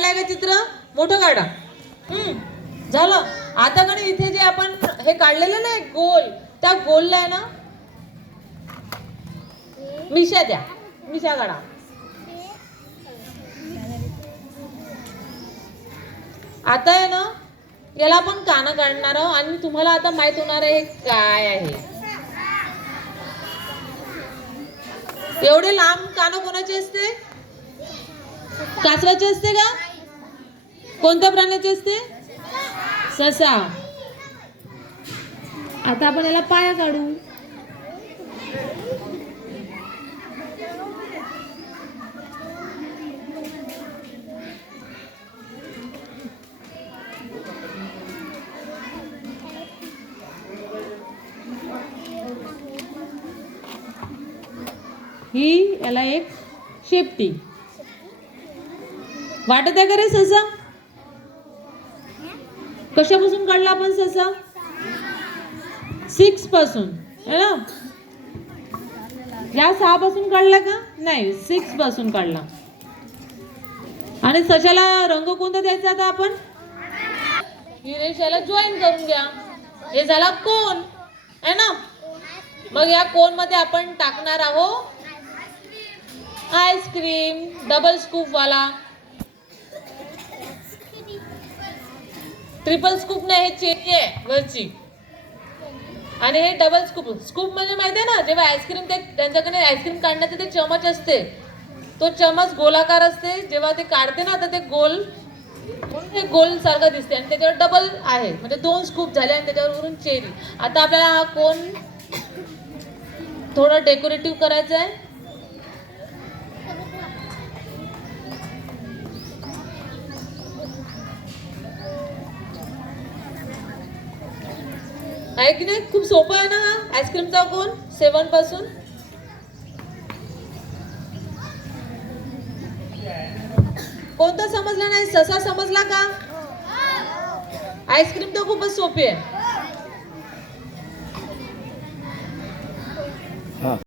काढलाय का चित्र? मोठं काढा. झालं. आता कडे इथे जे आपण हे काढलेलं ना एक गोल, त्या गोलला आहे ना मिशा द्या. मिशा काढा. आता आहे ना याला आपण कानं काढणार आहोत आणि तुम्हाला आता माहित होणार आहे हे काय आहे. एवढे लांब कानं कोणाचे असते? कासवाचे असते का? कोणत्या प्राण्याचे असते? ससा. आता आपण याला पाया काढू. ही याला एक शेपटी. वाटत आहे का रे ससा? कशापासून काढला आपण ससा? 6 पासून है ना? या 6 पासून काढला का? नाही, 6 पासून काढला. आणि सशाला रंग कोणता द्यायचा आता आपण? ही रेषाला जॉईन करून घ्या. हे झाला कोन है ना? मग या कोन मध्ये आपण टाकणार आहोत आईस्क्रीम. डबल स्कूप वाला. ट्रिपल स्कूप नाही, हे चेरी आहे वरची. आणि हे डबल स्कूप. स्कूप म्हणजे माहिती आहे ना, जेव्हा आईस्क्रीम त्यांच्याकडे आईस्क्रीम काढण्याचे ते चमच असते, तो चमच गोलाकार असते. जेव्हा ते काढते ना तर ते गोल हे गोल सारखं दिसते आणि त्याच्यावर डबल आहे म्हणजे 2 स्कूप झाले आणि त्याच्यावरून चेरी. आता आपल्याला हा कोन थोडं डेकोरेटिव्ह करायचं आहे. आहे की नाही? खूप सोपं आहे ना हा आईस्क्रीमचा कोन 7 पासून. कोणता समजला नाही? ससा समजला का? आईस्क्रीम तर खूपच सोपी आहे.